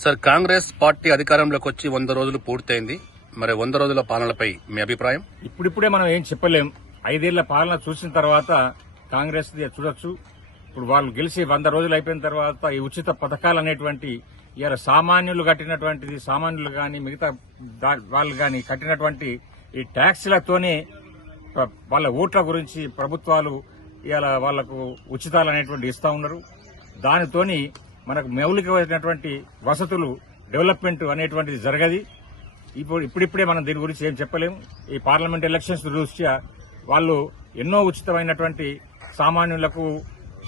Sir, Congress party అధికారంలోకి వచ్చి 100 రోజులు పూర్తయింది. మరి 100 రోజుల పాలనపై మీ అభిప్రాయం? ఇప్పుడిప్పుడే మనం ఏం చెప్పలేం. 5 ఏళ్ల పాలన చూసిన తర్వాత కాంగ్రెస్ చూడొచ్చు. ఇప్పుడు వాళ్ళు గెలిచి 100 రోజులు అయిపోయిన తర్వాత ఈ ఉచిత పథకాలు అనేటువంటి ఇవాళ సామాన్యులు కట్టినటువంటిది, సామాన్యులు గాని మిగతా వాళ్ళు గాని కట్టినటువంటి ఈ ట్యాక్స్లతోనే వాళ్ళ ఓట్ల గురించి ప్రభుత్వాలు ఇవాళ వాళ్లకు ఉచితాలు అనేటువంటి ఇస్తా ఉన్నారు. దానితోని మనకు మౌలికమైనటువంటి వసతులు డెవలప్మెంట్ అనేటువంటిది జరగది. ఇప్పుడిప్పుడే మనం దీని గురించి ఏం చెప్పలేము. ఈ పార్లమెంట్ ఎలక్షన్స్ దృష్ట్యా వాళ్ళు ఎన్నో ఉచితమైనటువంటి సామాన్యులకు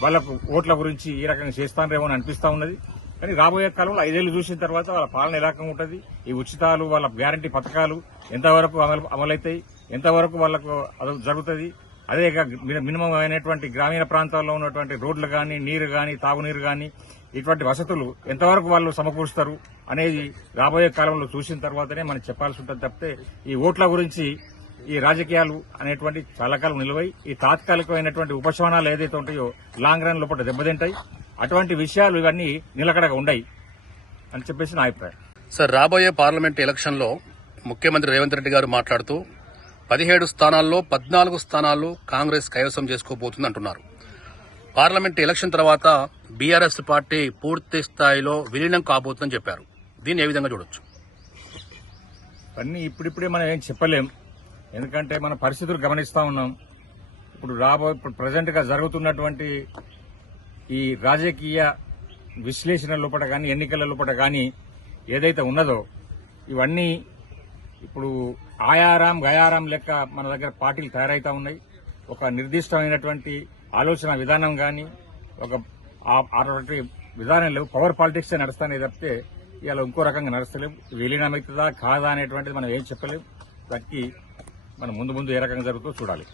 వాళ్లకు ఓట్ల గురించి ఈ రకంగా చేస్తారేమో అని అనిపిస్తా ఉన్నది. కానీ రాబోయే కాలంలో 5 ఏళ్లు చూసిన తర్వాత వాళ్ళ పాలన ఏ రకంగా ఉంటుంది, ఈ ఉచితాలు వాళ్ళ గ్యారంటీ పథకాలు ఎంతవరకు అమలవుతాయి, ఎంతవరకు వాళ్లకు జరుగుతుంది, అదే మినిమం అయినటువంటి గ్రామీణ ప్రాంతాల్లో ఉన్నటువంటి రోడ్లు గాని, నీరు గాని, తాగునీరు గాని ఇటువంటి వసతులు ఎంతవరకు వాళ్ళు సమకూరుస్తారు అనేది రాబోయే కాలంలో చూసిన తర్వాతనే మనం చెప్పాల్సి ఉంటుంది తప్పితే ఈ ఓట్ల గురించి ఈ రాజకీయాలు అనేటువంటి చాలా కాలం నిలువై ఈ తాత్కాలికమైనటువంటి ఉపశమనాలు ఏదైతే ఉంటాయో లాంగ్ రన్ లోపల దెబ్బతింటాయి. అటువంటి విషయాలు ఇవన్నీ నిలకడగా ఉండయి అని చెప్పేసి నా అభిప్రాయం. సార్, రాబోయే పార్లమెంట్ ఎలక్షన్ లో ముఖ్యమంత్రి రేవంత్ రెడ్డి గారు మాట్లాడుతూ 17 స్థానాల్లో 14 స్థానాలు కాంగ్రెస్ కైవసం చేసుకోబోతుంది అంటున్నారు. పార్లమెంట్ ఎలక్షన్ తర్వాత బీఆర్ఎస్ పార్టీ పూర్తి స్థాయిలో విలీనం కాబోతుందని చెప్పారు. దీన్ని ఏ విధంగా చూడొచ్చు? అన్నీ ఇప్పుడిప్పుడే మనం ఏం చెప్పలేం. ఎందుకంటే మన పరిస్థితులు గమనిస్తా ఉన్నాం. ఇప్పుడు ప్రజెంట్ గా జరుగుతున్నటువంటి ఈ రాజకీయ విశ్లేషణ లోపల కానీ, ఎన్నికల లోపల కానీ ఏదైతే ఉన్నదో ఇవన్నీ ఇప్పుడు ఆయారాం గయారాం లెక్క మన దగ్గర పార్టీలు తయారైతా ఉన్నాయి. ఒక నిర్దిష్టమైనటువంటి ఆలోచన విధానం కానీ ఒక అటువంటి విధానం లేవు. పవర్ పాలిటిక్స్ నడుస్తానే తప్పితే ఇలా ఇంకో రకంగా నడుస్తలేవు. విలీనమవుతుందా కాదా అనేటువంటిది మనం ఏం చెప్పలేము. దానికి మనం ముందు ఏ రకంగా జరుగుతుందో చూడాలి.